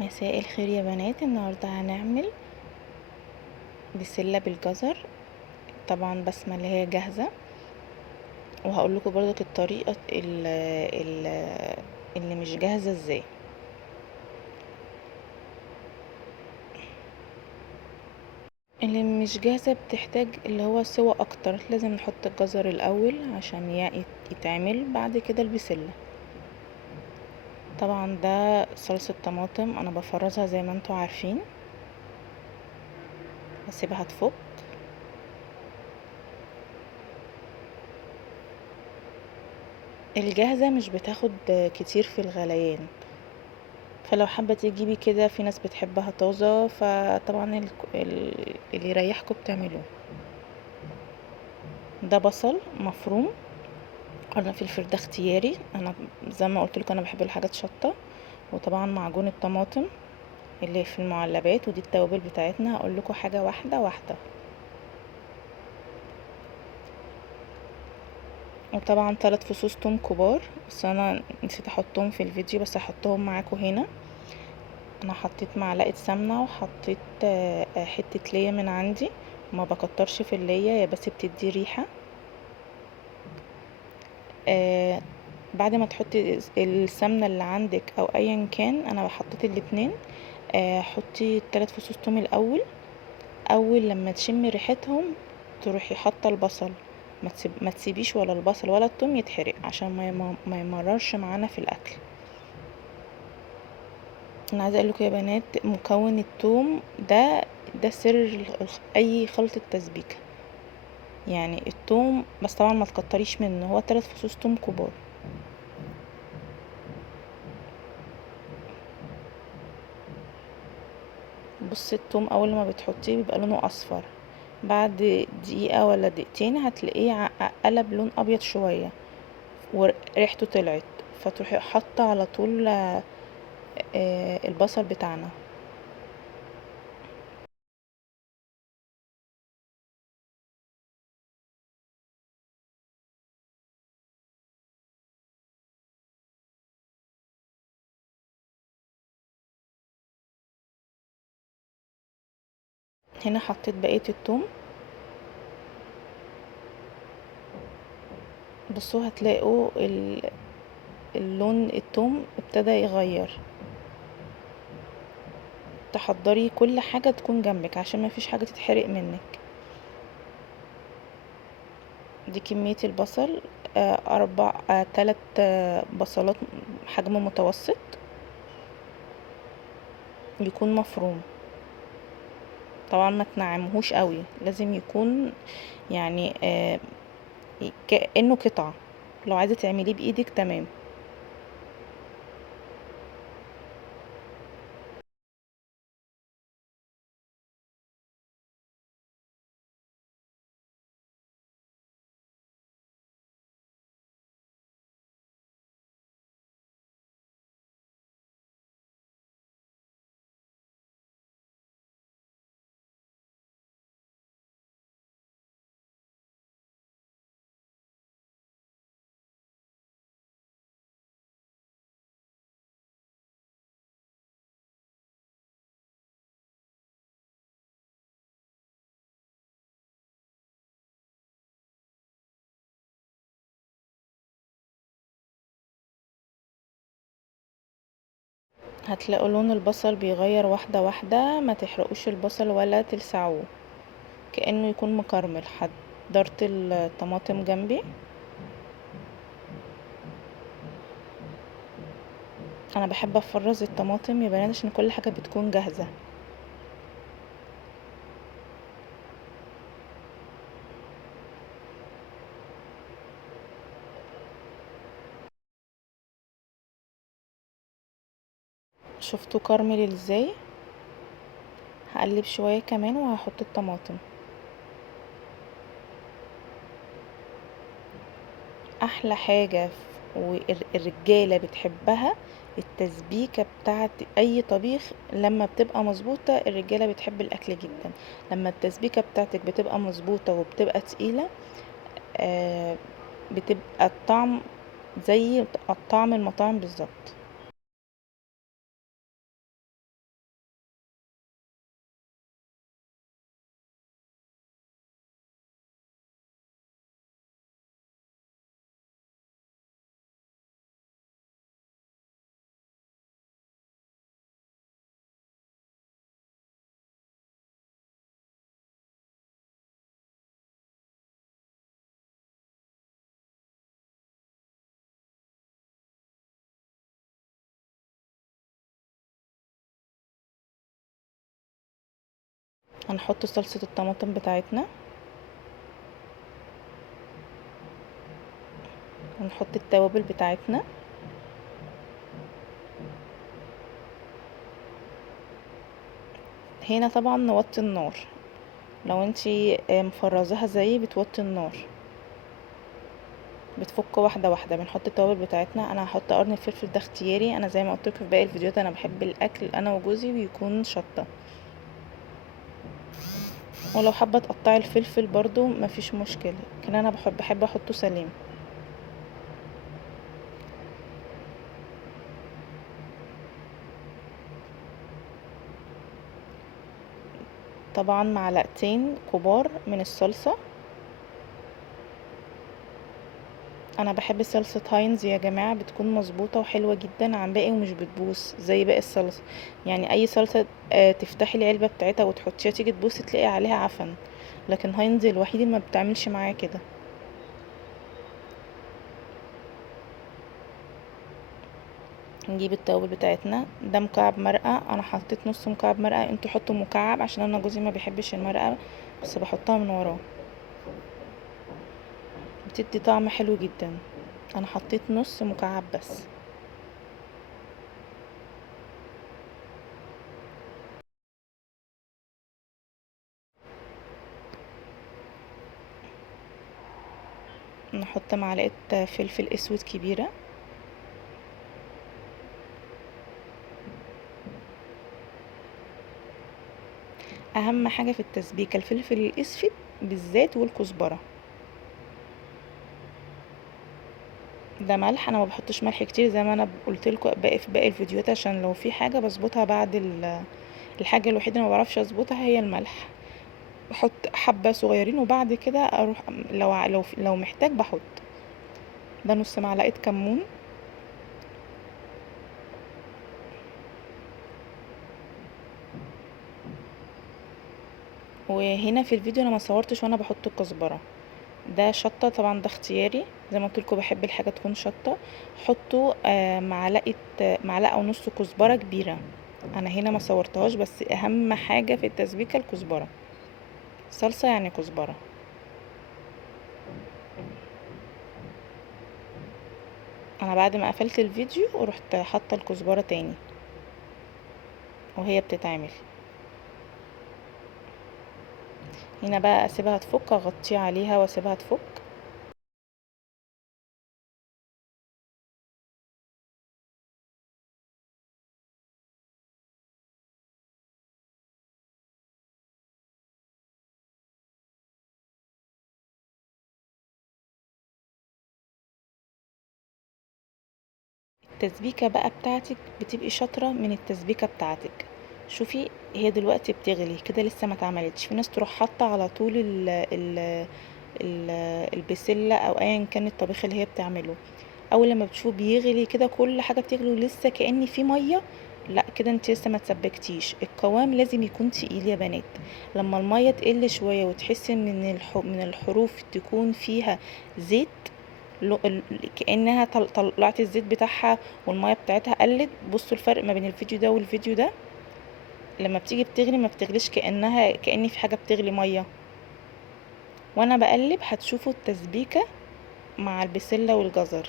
مساء الخير يا بنات. النهاردة هنعمل بسلة بالجزر، طبعا بسمة اللي هي جاهزة، وهقول لكم برضو الطريقة اللي مش جاهزة ازاي. اللي مش جاهزة بتحتاج اللي هو سوى اكتر، لازم نحط الجزر الاول عشان يتعمل، بعد كده البسلة. طبعا ده صلصة طماطم انا بفرزها زي ما انتوا عارفين، هسيبها تفك. الجاهزة مش بتاخد كتير في الغليان، فلو حابة تجيبي كده، في ناس بتحبها طازة، فطبعا اللي يريحكم بتعملوه. ده بصل مفروم، قرن فلفل ده اختياري، انا زي ما قلت لكم انا بحب الحاجات شطة. وطبعا معجون الطماطم اللي في المعلبات، ودي التوابل بتاعتنا. هقول لكم حاجة واحدة واحدة. وطبعا 3 فصوص توم كبار، بس انا نسيت احطهم في الفيديو، بس هحطهم معاكم هنا. انا حطيت معلقه سمنه، وحطيت حته ليا من عندي، ما بكترش في الليا، هي بس بتدي ريحه. بعد ما تحطي السمنه اللي عندك او ايا كان، انا حطيت الاتنين. حطي 3 فصوص توم الاول، اول لما تشمي ريحتهم تروحي حاطه البصل. ما تسيبيش ولا البصل ولا التوم يتحرق، عشان ما يمررش معانا في الاكل. انا عايزه اقول لكم يا بنات، مكون الثوم ده سر اي خلطه تسبيكه. يعني الثوم بس طبعا ما تكتريش منه، هو 3 فصوص ثوم كبار. بص، الثوم اول ما بتحطيه بيبقى لونه اصفر، بعد دقيقه ولا دقيقتين هتلاقيه قلب لون ابيض شويه وريحته طلعت، فتروحي حاطه على طول البصل بتاعنا. هنا حطيت بقيه الثوم. بصوا هتلاقوا اللون الثوم ابتدى يغير. تحضري كل حاجة تكون جنبك عشان ما فيش حاجة تتحرق منك. دي كمية البصل، 3 بصلات حجم متوسط، يكون مفروم. طبعا ما تنعمهوش قوي، لازم يكون يعني كأنه قطعة. لو عايزة تعمليه بإيدك تمام. هتلاقوا لون البصل بيغير واحدة واحدة، ما تحرقوش البصل ولا تلسعوه، كأنه يكون مكرمل. حضرت الطماطم جنبي. انا بحب افرز الطماطم يا بنات عشان كل حاجة بتكون جاهزة. شفتوا كرمل ازاي؟ هقلب شوية كمان وهحط الطماطم. احلى حاجة والرجالة بتحبها، التسبيكة بتاعت اي طبيخ لما بتبقى مظبوطة. الرجالة بتحب الاكل جدا لما التسبيكة بتاعتك بتبقى مظبوطة وبتبقى تقيلة. آه بتبقى الطعم زي طعم المطاعم بالظبط. هنحط صلصة الطماطم بتاعتنا، ونحط التوابل بتاعتنا. هنا طبعا نوطي النار، لو انتي مفرزاها زي بتوطي النار، بتفك واحده واحده. بنحط التوابل بتاعتنا. انا هحط قرن الفلفل، ده اختياري، انا زي ما قلت لكم في باقي الفيديوهات انا بحب الاكل انا وجوزي ويكون شطه، ولو حابه تقطعي الفلفل برضو مفيش مشكله، لكن انا بحب احطه سليم. طبعا معلقتين كبار من الصلصه. انا بحب صلصه هاينز يا جماعه، بتكون مظبوطه وحلوه جدا عن باقي ومش بتبوظ زي باقي الصلصه. يعني اي صلصه تفتحي العلبه بتاعتها وتحطيها تيجي تبوظ تلاقي عليها عفن، لكن هاينز الوحيد اللي ما بتعملش معايا كده. نجيب التوابل بتاعتنا. ده مكعب مرقه، انا حطيت نص مكعب مرقه، انتوا حطوا مكعب عشان انا جوزي ما بيحبش المرقه، بس بحطها من وراه، بتدي طعم حلو جدا. انا حطيت نص مكعب بس. نحط معلقه فلفل اسود كبيره. اهم حاجه في التسبيكه الفلفل الاسود بالذات والكزبره. ده ملح، انا ما بحطش ملح كتير زي ما انا قلت لكم باقي في باقي الفيديوهات، عشان لو في حاجه بظبطها بعد الحاجه الوحيده اللي ما بعرفش اظبطها هي الملح. بحط حبه صغيرين وبعد كده اروح لو محتاج بحط. ده نص معلقه كمون. وهنا في الفيديو انا ما صورتش وانا بحط الكزبره. ده شطه طبعا، ده اختياري، زي ما قلت لكم بحب الحاجه تكون شطه. حطوا معلقه ونص كزبره كبيره. انا هنا ما صورتهاش، بس اهم حاجه في التسبيكه الكزبره. صلصه يعني كزبره. انا بعد ما قفلت الفيديو ورحت حاطه الكزبره تاني وهي بتتعمل. هنا بقى اسيبها تفك، اغطي عليها واسيبها تفك. التسبيكه بقى بتاعتك بتبقي شاطره من التسبيكه بتاعتك. شوفي، هي دلوقتي بتغلي كده لسه ما اتعملتش، في ناس تروح حاطه على طول ال البسله او ايا كان الطبيخ اللي هي بتعمله. اول لما بتشوفه بيغلي كده كل حاجه بتغلي ولسه كأن في ميه، لا كده انت لسه ما تسبكتيش. القوام لازم يكون تقيل يا بنات. لما الميه تقل شويه وتحسي ان من الحروف تكون فيها زيت، كأنها طلعت الزيت بتاعها والميه بتاعتها قلت. بصوا الفرق ما بين الفيديو ده والفيديو ده. لما بتيجي بتغلي ما بتغليش كأن في حاجه بتغلي ميه. وانا بقلب هتشوفوا التسبيكه مع البسله والجزر.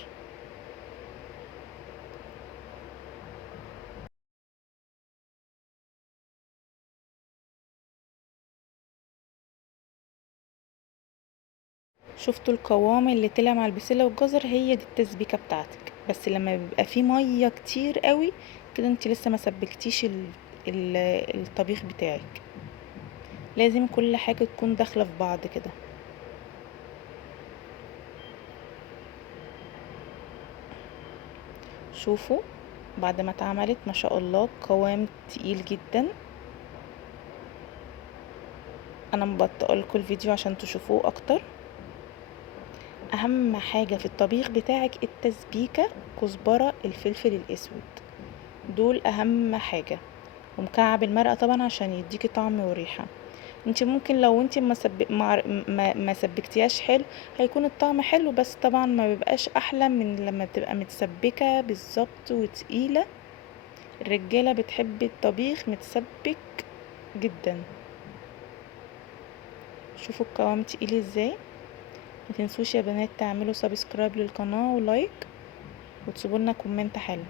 شفتوا القوام اللي طلع مع البسله والجزر؟ هي دي التسبيكه بتاعتك. بس لما بيبقى فيه ميه كتير قوي كده انت لسه ما سبكتيش ال الطبيخ بتاعك. لازم كل حاجه تكون داخله في بعض كده. شوفوا بعد ما اتعملت ما شاء الله قوام تقيل جدا. انا مبطئه لكم الفيديو عشان تشوفوه اكتر. اهم حاجه في الطبيخ بتاعك التسبيكه، كزبره، الفلفل الاسود، دول اهم حاجه. ومكعب المرقه طبعا عشان يديكي طعم وريحه. انت ممكن لو انت ما سبكتيهاش حلو هيكون الطعم حلو، بس طبعا ما بيبقاش احلى من لما بتبقى متسبكه بالظبط وتقيله. الرجاله بتحب الطبيخ متسبك جدا. شوفوا القوام تقيل ازاي. متنسوش يا بنات تعملوا سبسكرايب للقناة ولايك وتسيبولنا كومنت حلو.